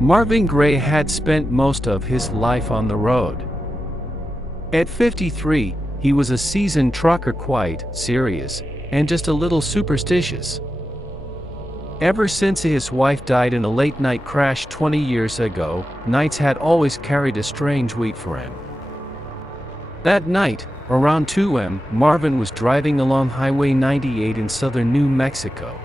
Marvin Gaye had spent most of his life on the road. At 53, he was a seasoned trucker, quite serious, and just a little superstitious. Ever since his wife died in a late-night crash 20 years ago, nights had always carried a strange weight for him. That night, around 2 a.m., Marvin was driving along Highway 98 in southern New Mexico.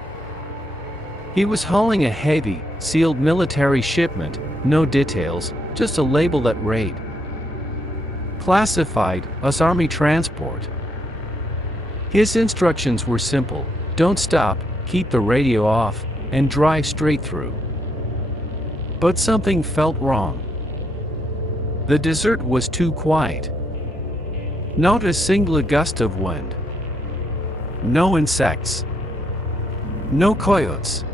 He was hauling a heavy, sealed military shipment, no details, just a label that read, "Classified, US Army Transport." His instructions were simple: don't stop, keep the radio off, and drive straight through. But something felt wrong. The desert was too quiet. Not a single gust of wind. No insects. No coyotes.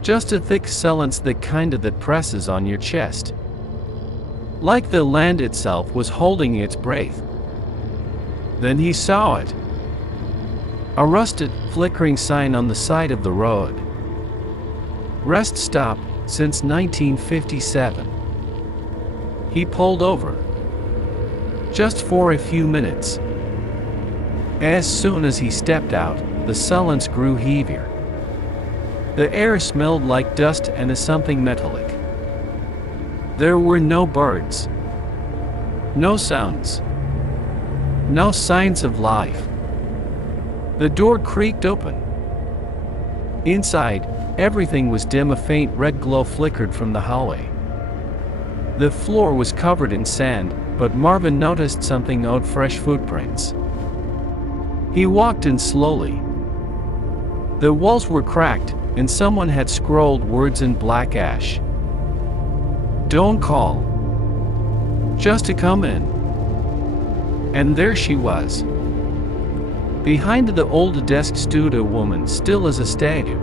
Just a thick silence, the kind that presses on your chest. Like the land itself was holding its breath. Then he saw it. A rusted, flickering sign on the side of the road. Rest stop, since 1957. He pulled over. Just for a few minutes. As soon as he stepped out, the silence grew heavier. The air smelled like dust and something metallic. There were no birds. No sounds. No signs of life. The door creaked open. Inside, everything was dim. A faint red glow flickered from the hallway. The floor was covered in sand, but Marvin noticed something odd: fresh footprints. He walked in slowly. The walls were cracked, and someone had scrawled words in black ash. "Don't call. Just to come in." And there she was. Behind the old desk stood a woman, still as a statue.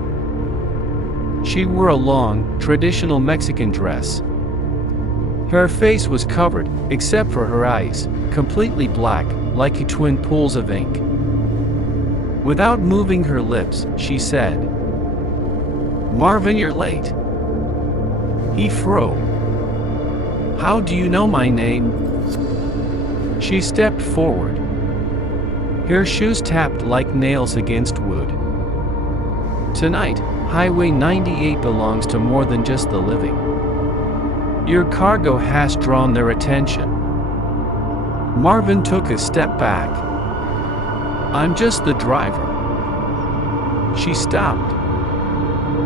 She wore a long, traditional Mexican dress. Her face was covered, except for her eyes, completely black, like twin pools of ink. Without moving her lips, she said, "Marvin, you're late." He froze. "How do you know my name?" She stepped forward. Her shoes tapped like nails against wood. "Tonight, Highway 98 belongs to more than just the living. Your cargo has drawn their attention." Marvin took a step back. "I'm just the driver." She stopped.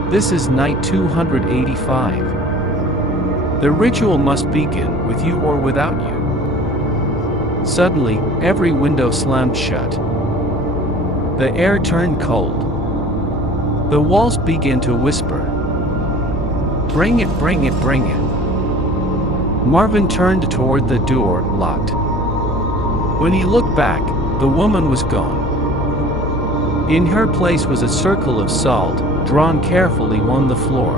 "This is night 285. The ritual must begin with you or without you." Suddenly, every window slammed shut. The air turned cold. The walls began to whisper, "Bring it, bring it, bring it." Marvin turned toward the door, locked. When he looked back, the woman was gone. In her place was a circle of salt, drawn carefully on the floor.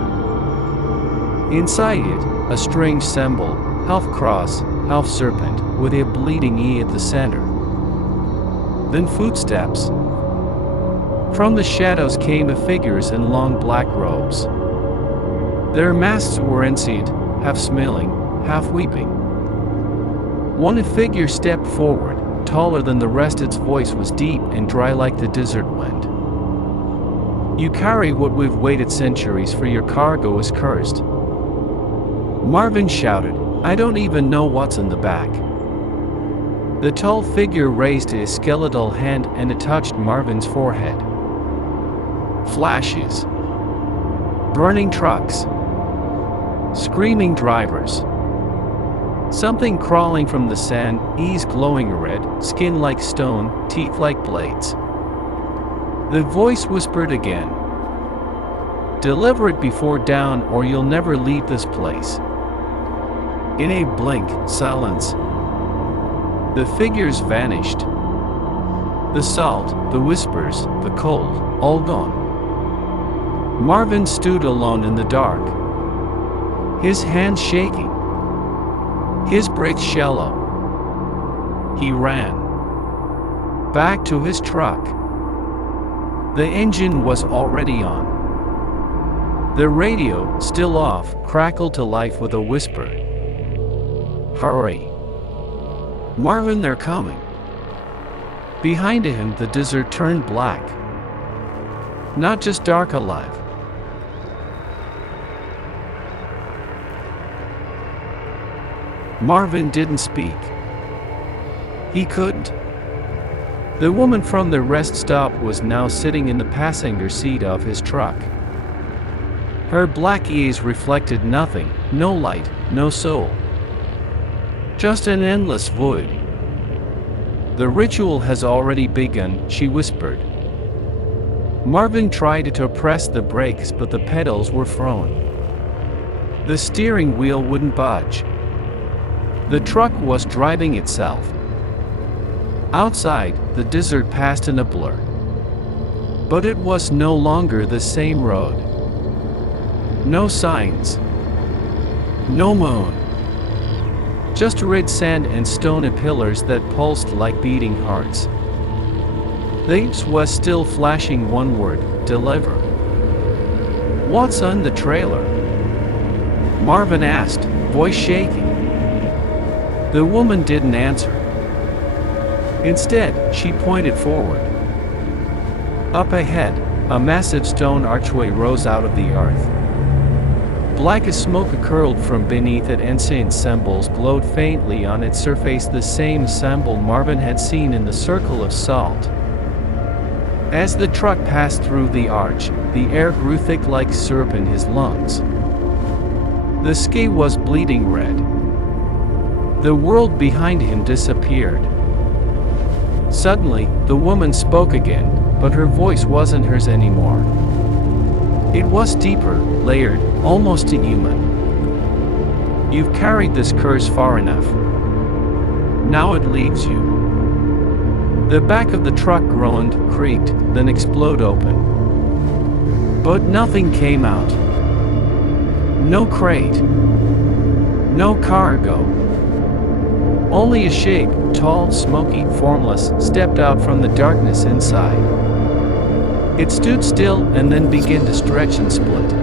Inside it, a strange symbol, half cross, half serpent, with a bleeding E at the center. Then footsteps. From the shadows came figures in long black robes. Their masks were ancient, half smiling, half weeping. One figure stepped forward, taller than the rest. Its voice was deep and dry like the desert wind. "You carry what we've waited centuries for. Your cargo is cursed." Marvin shouted, "I don't even know what's in the back." The tall figure raised a skeletal hand and it touched Marvin's forehead. Flashes. Burning trucks. Screaming drivers. Something crawling from the sand, eyes glowing red, skin like stone, teeth like blades. The voice whispered again, "Deliver it before dawn or you'll never leave this place." In a blink, silence. The figures vanished. The salt, the whispers, the cold, all gone. Marvin stood alone in the dark. His hands shaking. His breath shallow. He ran. Back to his truck. The engine was already on. The radio, still off, crackled to life with a whisper. "Hurry! Marvin, they're coming!" Behind him, the desert turned black. Not just dark, alive. Marvin didn't speak. He couldn't. The woman from the rest stop was now sitting in the passenger seat of his truck. Her black eyes reflected nothing, no light, no soul. Just an endless void. "The ritual has already begun," she whispered. Marvin tried to press the brakes, but the pedals were thrown. The steering wheel wouldn't budge. The truck was driving itself. Outside, the desert passed in a blur. But it was no longer the same road. No signs. No moon. Just red sand and stone pillars that pulsed like beating hearts. The lights was still flashing one word: deliver. "What's on the trailer?" Marvin asked, voice shaking. The woman didn't answer. Instead, she pointed forward. Up ahead, a massive stone archway rose out of the earth. Black as smoke curled from beneath it, and ancient symbols glowed faintly on its surface, the same symbol Marvin had seen in the circle of salt. As the truck passed through the arch, the air grew thick like syrup in his lungs. The sky was bleeding red. The world behind him disappeared. Suddenly, the woman spoke again, but her voice wasn't hers anymore. It was deeper, layered, almost inhuman. "You've carried this curse far enough. Now it leaves you." The back of the truck groaned, creaked, then exploded open. But nothing came out. No crate. No cargo. Only a shape, tall, smoky, formless, stepped out from the darkness inside. It stood still and then began to stretch and split.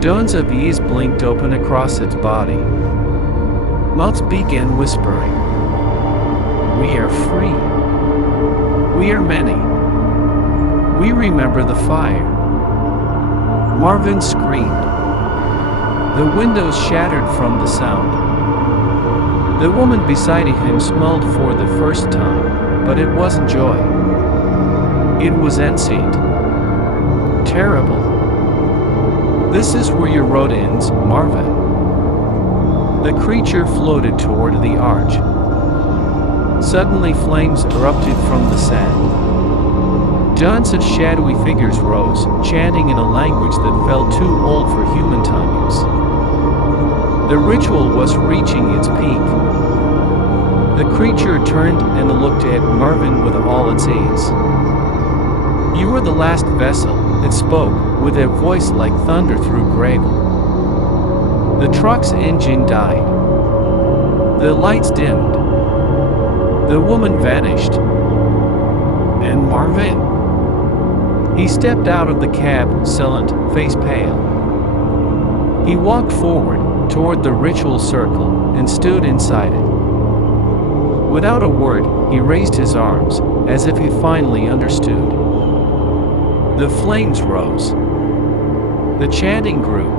Domes of eyes blinked open across its body. Mouths began whispering. "We are free. We are many. We remember the fire." Marvin screamed. The windows shattered from the sound. The woman beside him smiled for the first time, but it wasn't joy. It was ancient. Terrible. "This is where your road ends, Marvin." The creature floated toward the arch. Suddenly flames erupted from the sand. Dozens of shadowy figures rose, chanting in a language that felt too old for human tongues. The ritual was reaching its peak. The creature turned and looked at Marvin with all its eyes. "You were the last vessel," it spoke, with a voice like thunder through gravel. The truck's engine died. The lights dimmed. The woman vanished. And Marvin? He stepped out of the cab, silent, face pale. He walked forward, toward the ritual circle, and stood inside it. Without a word, he raised his arms, as if he finally understood. The flames rose. The chanting grew.